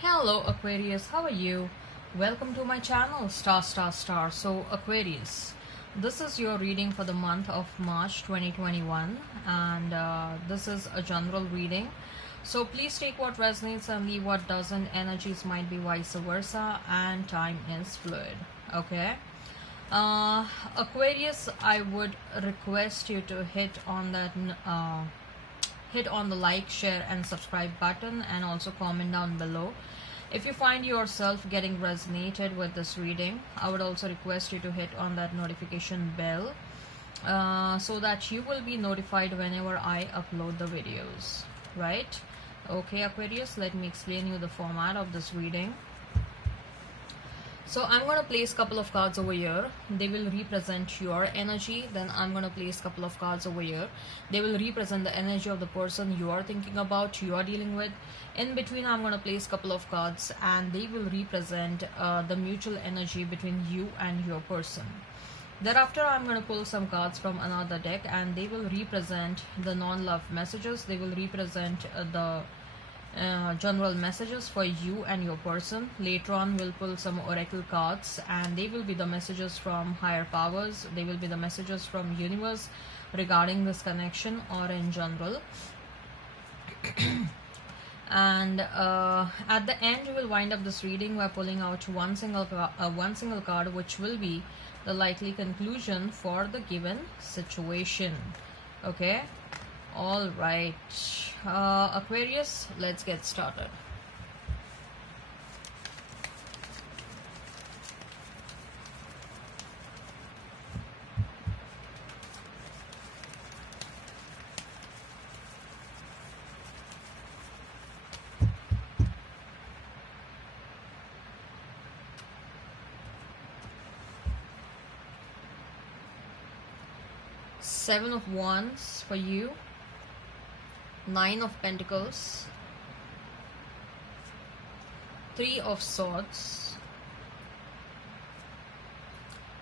Hello Aquarius, how are you? Welcome to my channel Star. So Aquarius, this is your reading for the month of March 2021 and this is a general reading. So please take what resonates and leave what doesn't. Energies might be vice versa and time is fluid. Okay. Aquarius, I would request you to hit on the like, share and subscribe button and also comment down below. If you find yourself getting resonated with this reading, I would also request you to hit on that notification bell so that you will be notified whenever I upload the videos, right? Okay, Aquarius, let me explain you the format of this reading. So I'm going to place a couple of cards over here. They will represent your energy. Then I'm going to place a couple of cards over here. They will represent the energy of the person you are thinking about, you are dealing with. In between, I'm going to place a couple of cards and they will represent the mutual energy between you and your person. Thereafter, I'm going to pull some cards from another deck and they will represent the non-love messages. They will represent the general messages for you and your person. Later on we'll pull some oracle cards and they will be the messages from higher powers. They will be the messages from universe regarding this connection or in general. And at the end we will wind up this reading by pulling out one single card, which will be the likely conclusion for the given situation. Okay, all right. Aquarius, let's get started. Seven of Wands for you. Nine of Pentacles, Three of Swords,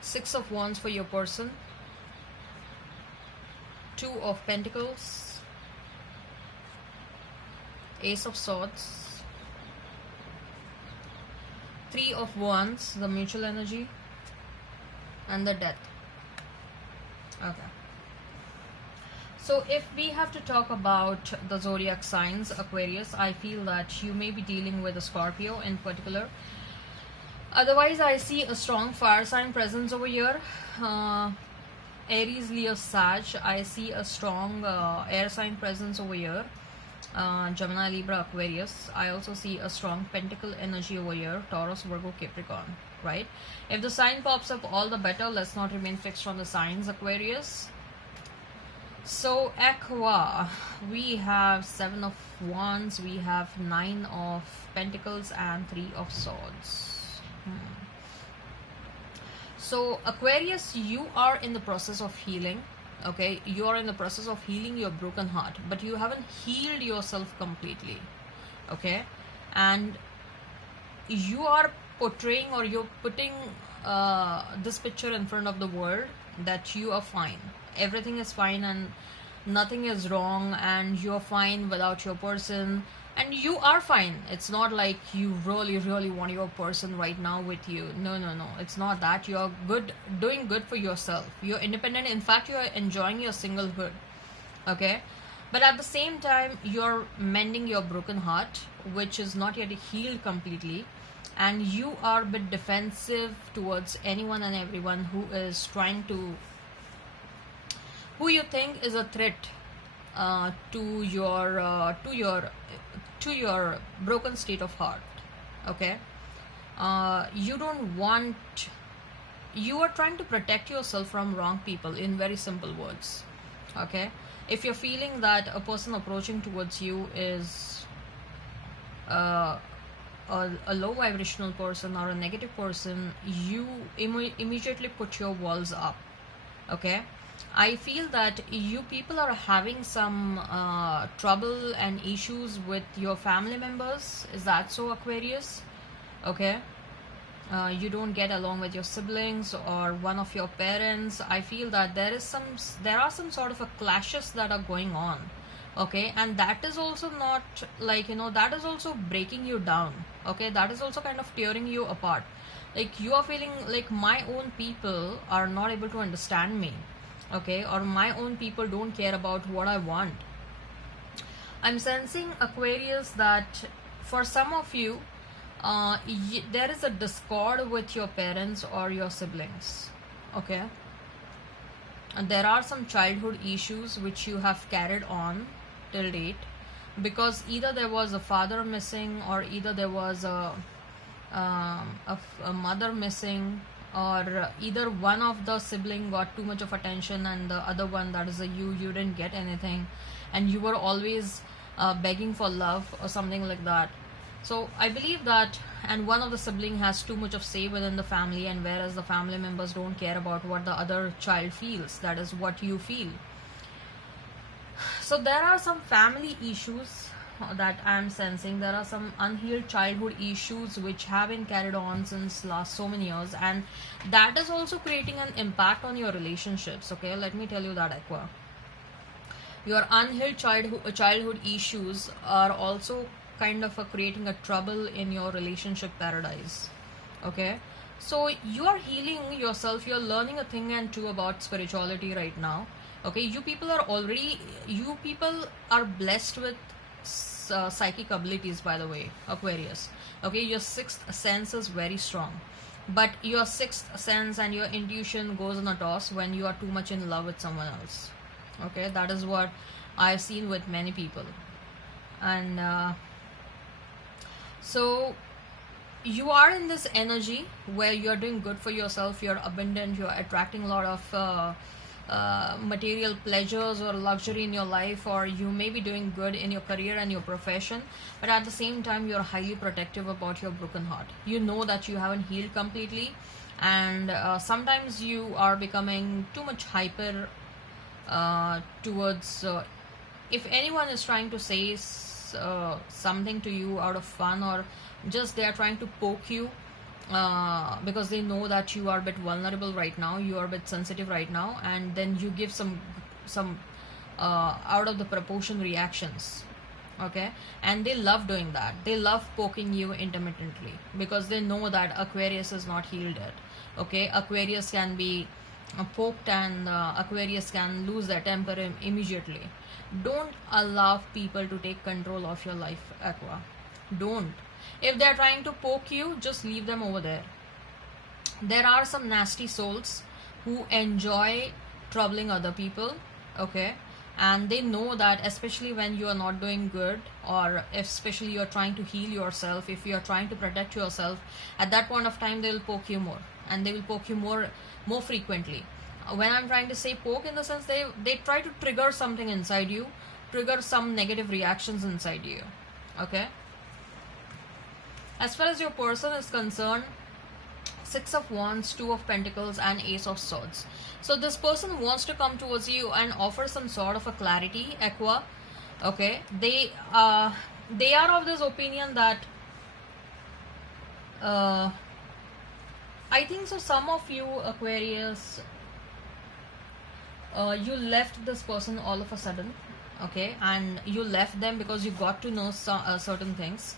Six of Wands for your person, Two of Pentacles, Ace of Swords, Three of Wands, the mutual energy, and the Death. Okay. So if we have to talk about the zodiac signs, Aquarius, I feel that you may be dealing with a Scorpio in particular. Otherwise, I see a strong fire sign presence over here. Aries, Leo, Sag. I see a strong air sign presence over here. Gemini, Libra, Aquarius. I also see a strong pentacle energy over here. Taurus, Virgo, Capricorn. Right? If the sign pops up, all the better. Let's not remain fixed on the signs, Aquarius. So Aqua, we have Seven of Wands, we have Nine of Pentacles and Three of Swords. So Aquarius, you are in the process of healing. Okay, you are in the process of healing your broken heart, but you haven't healed yourself completely. Okay, and you are portraying, or you're putting this picture in front of the world that you are fine, everything is fine and nothing is wrong, and you're fine without your person, and you are fine. It's not like you really want your person right now with you. No, it's not that. You're good, doing good for yourself, you're independent, in fact you're enjoying your singlehood. Okay, but at the same time you're mending your broken heart, which is not yet healed completely, and you are a bit defensive towards anyone and everyone who is trying to, who you think is a threat to your broken state of heart. Okay, you don't want, you are trying to protect yourself from wrong people, in very simple words. Okay, if you're feeling that a person approaching towards you is a low vibrational person or a negative person, you immediately put your walls up. Okay, I feel that you people are having some trouble and issues with your family members. Is that so, Aquarius? Okay, you don't get along with your siblings or one of your parents. I feel that there are some sort of a clashes that are going on. Okay, and that is also not like, that is also breaking you down. Okay, that is also kind of tearing you apart. Like, you are feeling like my own people are not able to understand me. Okay, or my own people don't care about what I want. I'm sensing, Aquarius, that for some of you, there is a discord with your parents or your siblings. Okay, and there are some childhood issues which you have carried on till date, because either there was a father missing, or either there was a mother missing, or either one of the sibling got too much of attention and the other one, that is you didn't get anything, and you were always begging for love or something like that. So I believe that, and one of the sibling has too much of say within the family, and whereas the family members don't care about what the other child feels, that is what you feel. So there are some family issues that I'm sensing. There are some unhealed childhood issues which have been carried on since last so many years, and that is also creating an impact on your relationships. Okay, let me tell you that, Aqua. Your unhealed childhood issues are also kind of creating a trouble in your relationship paradise. Okay, so you are healing yourself, you're learning a thing and two about spirituality right now. Okay, you people are blessed with psychic abilities, by the way, Aquarius. Okay, your sixth sense is very strong, but your sixth sense and your intuition goes on a toss when you are too much in love with someone else. Okay, that is what I've seen with many people. And so you are in this energy where you're doing good for yourself, you're abundant, you're attracting a lot of material pleasures or luxury in your life, or you may be doing good in your career and your profession, but at the same time you're highly protective about your broken heart. You know that you haven't healed completely, and sometimes you are becoming too much hyper towards if anyone is trying to say something to you out of fun, or just they are trying to poke you because they know that you are a bit vulnerable right now, you are a bit sensitive right now, and then you give some out of the proportion reactions. Okay, and they love doing that. They love poking you intermittently because they know that Aquarius is not healed yet. Okay, Aquarius can be poked, and Aquarius can lose their temper immediately. Don't allow people to take control of your life, Aqua. Don't. If they're trying to poke you, just leave them over there. There are some nasty souls who enjoy troubling other people. Okay, and they know that, especially when you are not doing good, or especially you're trying to heal yourself, if you're trying to protect yourself, at that point of time they will poke you more, and they will poke you more frequently. When I'm trying to say poke, in the sense they try to trigger something inside you, trigger some negative reactions inside you. Okay, as far as your person is concerned, Six of Wands, Two of Pentacles, and Ace of Swords. So this person wants to come towards you and offer some sort of a clarity, Aqua. Okay, they are of this opinion that I think so. Some of you, Aquarius, you left this person all of a sudden. Okay, and you left them because you got to know certain things,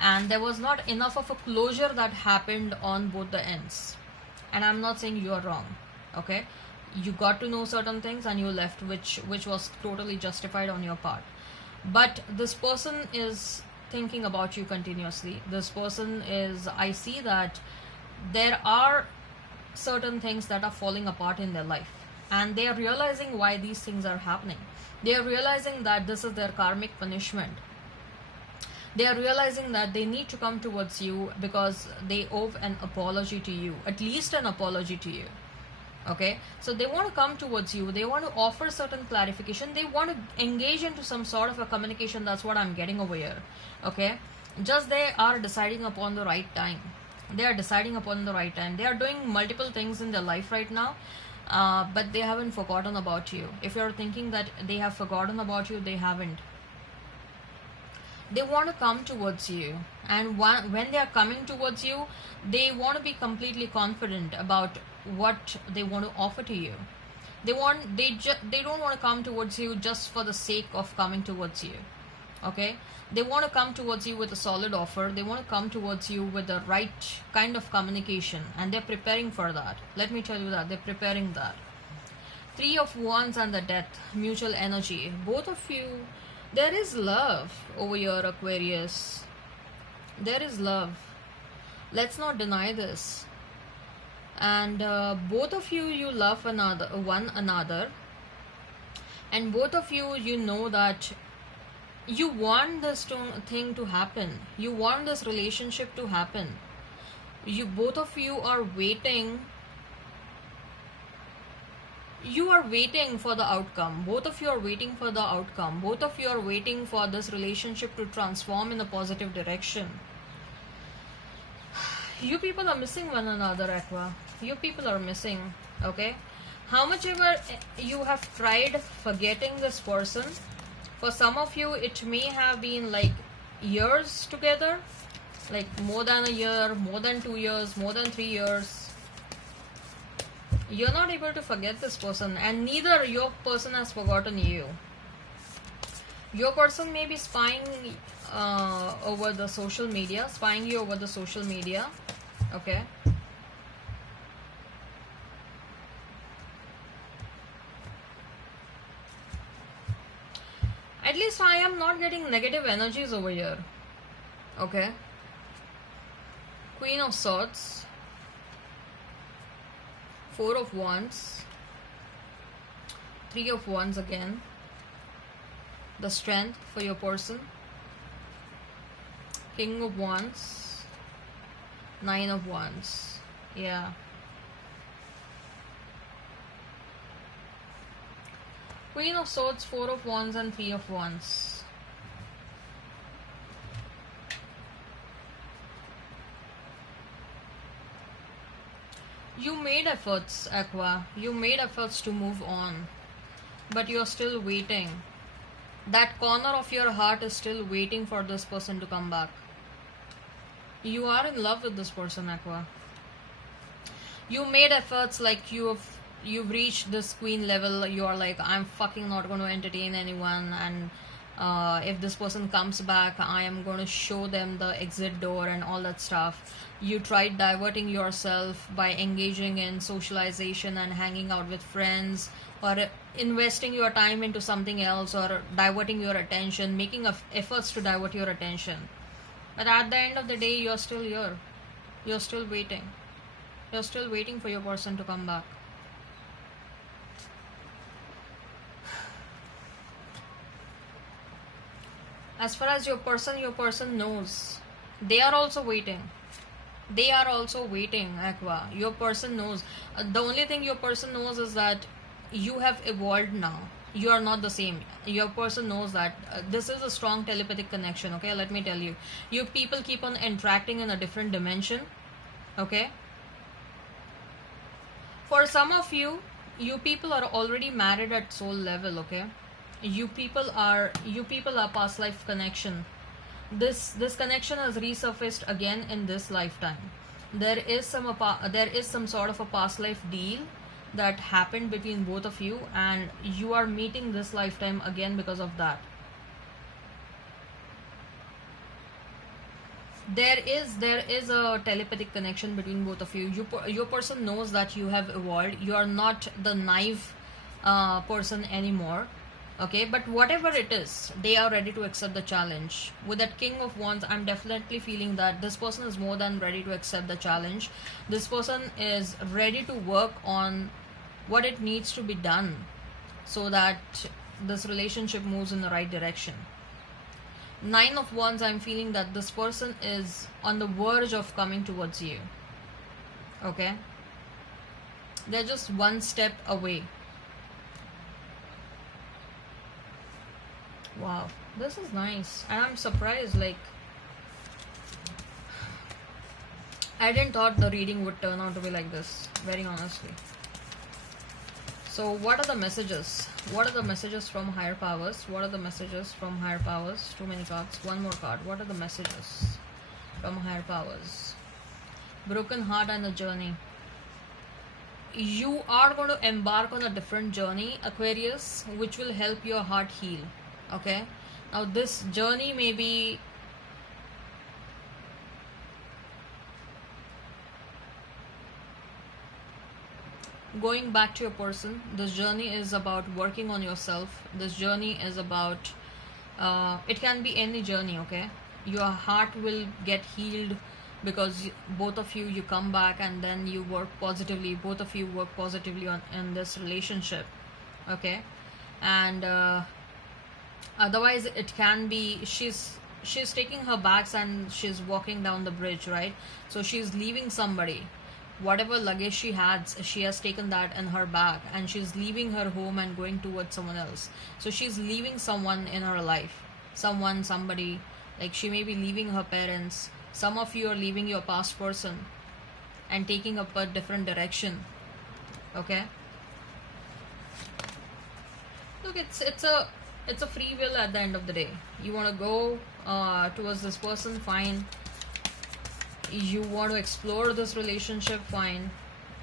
and there was not enough of a closure that happened on both the ends. And I'm not saying you are wrong. Okay, you got to know certain things and you left, which was totally justified on your part. But this person is thinking about you continuously. This person is, I see that there are certain things that are falling apart in their life, and they are realizing why these things are happening. They are realizing that this is their karmic punishment. They are realizing that they need to come towards you because they owe an apology to you, at least an apology to you. Okay, so they want to come towards you, they want to offer certain clarification, they want to engage into some sort of a communication. That's what I'm getting over here. Okay, just they are deciding upon the right time. They are deciding upon the right time. They are doing multiple things in their life right now, but they haven't forgotten about you. If you're thinking that they have forgotten about you, they haven't. They want to come towards you, and when they are coming towards you, they want to be completely confident about what they want to offer to you. They don't want to come towards you just for the sake of coming towards you. Okay, they want to come towards you with a solid offer. They want to come towards you with the right kind of communication, and they're preparing for that. Let me tell you that they're preparing that. Three of Wands and the Death, mutual energy. Both of you, there is love over here, Aquarius. There is love. Let's not deny this. And both of you, you love one another, and both of you, you know that you want this thing to happen. You want this relationship to happen. You both of you are waiting. You are waiting for the outcome. Both of you are waiting for the outcome. Both of you are waiting for this relationship to transform in a positive direction. You people are missing one another, Aqua. You people are missing, okay? How much ever you have tried forgetting this person, for some of you it may have been like years together, like more than a year, more than 2 years, more than 3 years. You're not able to forget this person, and neither your person has forgotten you. Your person may be spying over the social media, spying you over the social media, okay? At least I am not getting negative energies over here, okay? Queen of Swords, Four of Wands, Three of Wands again, the strength for your person, King of Wands, Nine of Wands. Yeah. Queen of Swords, Four of Wands and Three of Wands. You made efforts, Aqua. You made efforts to move on, but you're still waiting. That corner of your heart is still waiting for this person to come back. You are in love with this person, Aqua. You made efforts, like you've reached this queen level. You're like, I'm fucking not going to entertain anyone, and if this person comes back, I am going to show them the exit door and all that stuff. You tried diverting yourself by engaging in socialization and hanging out with friends, or investing your time into something else, or diverting your attention, making efforts to divert your attention. But at the end of the day, you're still here. You're still waiting. You're still waiting for your person to come back. As far as your person knows, they are also waiting. They are also waiting, Aqua. Your person knows. The only thing your person knows is that you have evolved now. You are not the same. Your person knows that this is a strong telepathic connection, okay? Let me tell you. You people keep on interacting in a different dimension, okay? For some of you, you people are already married at soul level, okay? You people are past life connection. This connection has resurfaced again in this lifetime. There is some sort of a past life deal that happened between both of you, and you are meeting this lifetime again because of that. There is a telepathic connection between both of you. Your person knows that you have evolved. You are not the naive person anymore, okay? But whatever it is, they are ready to accept the challenge. With that King of Wands, I'm definitely feeling that this person is more than ready to accept the challenge. This person is ready to work on what it needs to be done so that this relationship moves in the right direction. Nine of Wands, I'm feeling that this person is on the verge of coming towards you, okay? They're just one step away. Wow, this is nice. And I'm surprised, like, I didn't thought the reading would turn out to be like this, very honestly. So what are the messages? What are the messages from higher powers? What are the messages from higher powers? Too many cards. One more card. What are the messages from higher powers? Broken heart and a journey. you are going to embark on a different journey, Aquarius, which will help your heart heal. Okay, now this journey may be going back to your person. This journey is about working on yourself. This journey is about it can be any journey. Okay, your heart will get healed because both of you come back and then you work positively. Both of you work positively on in this relationship. Okay, and otherwise it can be she's taking her bags and she's walking down the bridge, right? So she's leaving somebody. Whatever luggage she has taken that in her bag, and she's leaving her home and going towards someone else. So she's leaving someone in her life, somebody, like she may be leaving her parents. Some of you are leaving your past person and taking up a different direction. Okay, look, it's a free will at the end of the day. You want to go towards this person, fine. You want to explore this relationship, fine.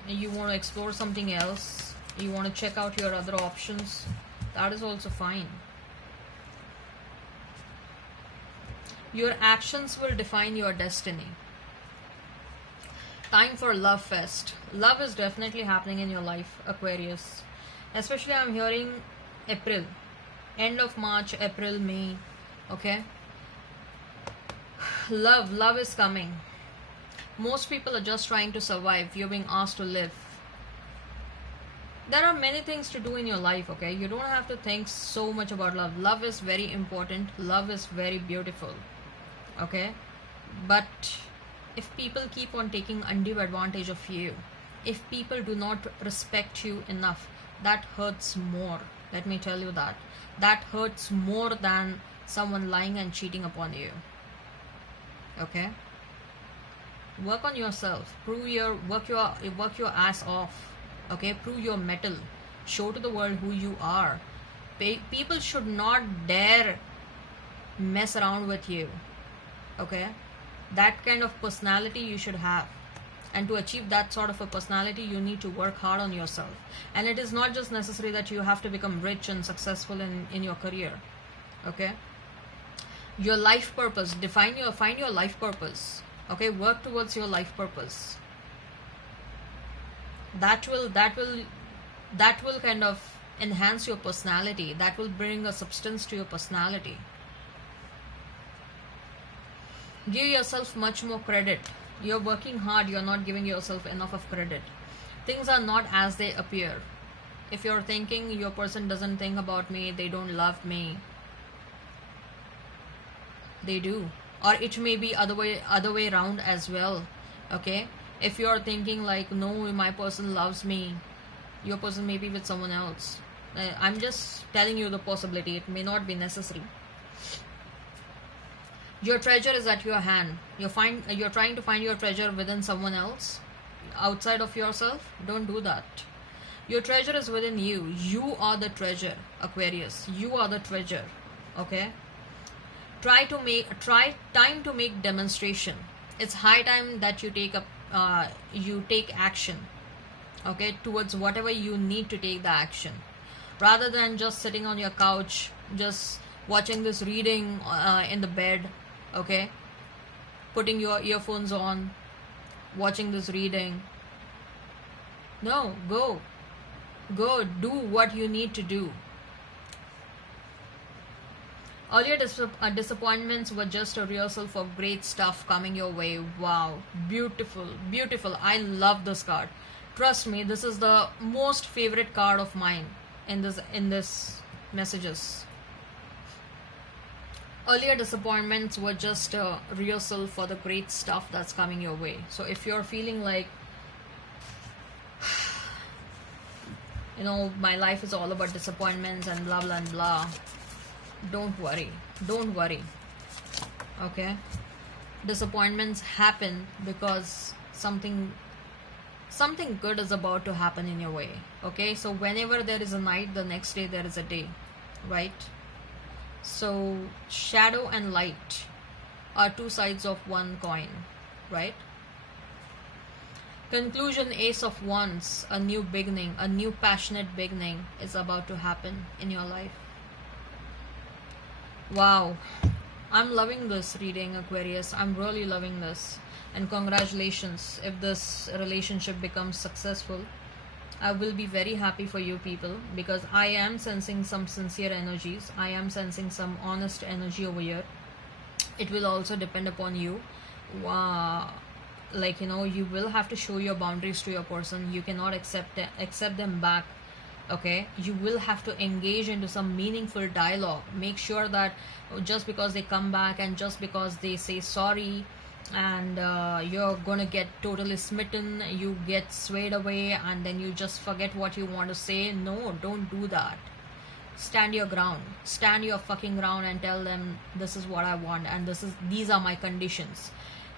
You want to explore something else, you want to check out your other options, that is also fine. Your actions will define your destiny. Time for love fest. Love is definitely happening in your life, Aquarius. Especially I'm hearing April, end of March, April, May. Okay, love is coming. Most people are just trying to survive. You're being asked to live. There are many things to do in your life. Okay, you don't have to think so much about love. Love is very important, love is very beautiful. Okay, but if people keep on taking undue advantage of you, if people do not respect you enough, that hurts more. Let me tell you that hurts more than someone lying and cheating upon you. Okay, work on yourself, work your ass off. Okay, prove your mettle, show to the world who you are. People should not dare mess around with you. Okay, that kind of personality you should have, and to achieve that sort of a personality you need to work hard on yourself. And it is not just necessary that you have to become rich and successful in your career. Okay, your life purpose, find your life purpose. Okay, work towards your life purpose. That will kind of enhance your personality. That will bring a substance to your personality. Give yourself much more credit. You're working hard, you're not giving yourself enough of credit. Things are not as they appear. If you're thinking your person doesn't think about me, they don't love me, they do. Or it may be other way around as well. Okay, if you're thinking like, no, my person loves me, your person may be with someone else. I'm just telling you the possibility, it may not be necessary. Your treasure is at your hand. You're trying to find your treasure within someone else, outside of yourself. Don't do that. Your treasure is within you. You are the treasure, Aquarius. You are the treasure. Okay, try time to make demonstration. It's high time that you take action. Okay, towards whatever you need to take the action, rather than just sitting on your couch, just watching this reading in the bed. Okay, putting your earphones on, watching this reading. No, go do what you need to do. All your disappointments were just a rehearsal for great stuff coming your way. Wow, beautiful, beautiful. I love this card. Trust me, this is the most favorite card of mine in this messages. Earlier disappointments were just a rehearsal for the great stuff that's coming your way. So if you're feeling like, my life is all about disappointments and blah blah and blah, don't worry. Okay, disappointments happen because something good is about to happen in your way. Okay, so whenever there is a night, the next day there is a day, right? So shadow and light are two sides of one coin, right? Conclusion, Ace of Wands, a new beginning, a new passionate beginning is about to happen in your life. Wow, I'm loving this reading, Aquarius. I'm really loving this. And congratulations if this relationship becomes successful. I will be very happy for you people, because I am sensing some sincere energies. I am sensing some honest energy over here. It will also depend upon you. Like, you know, you will have to show your boundaries to your person. You cannot accept them back. Okay, you will have to engage into some meaningful dialogue. Make sure that just because they come back and just because they say sorry, and you're gonna get totally smitten, you get swayed away, and then you just forget what you want to say. No, don't do that. Stand your ground. Stand your fucking ground and tell them, this is what I want and these are my conditions.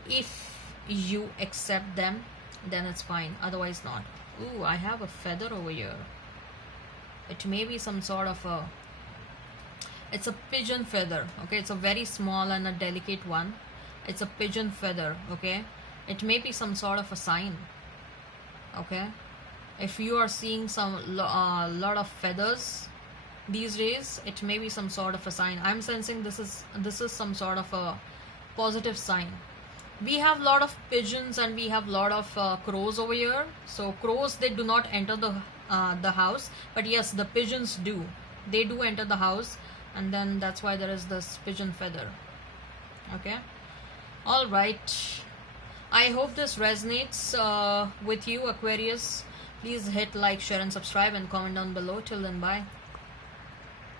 If you accept them, then it's fine. Otherwise not. Ooh, I have a feather over here. It may be some sort of a, it's a pigeon feather. Okay, it's a very small and a delicate one. It's a pigeon feather. Okay, it may be some sort of a sign. Okay, if you are seeing some lot of feathers these days, it may be some sort of a sign. I'm sensing this is some sort of a positive sign. We have a lot of pigeons and we have a lot of crows over here. So crows, they do not enter the house, but yes, the pigeons do. They do enter the house, and then that's why there is this pigeon feather. Okay, all right, I hope this resonates with you, Aquarius. Please hit like, share and subscribe and comment down below. Till then, bye.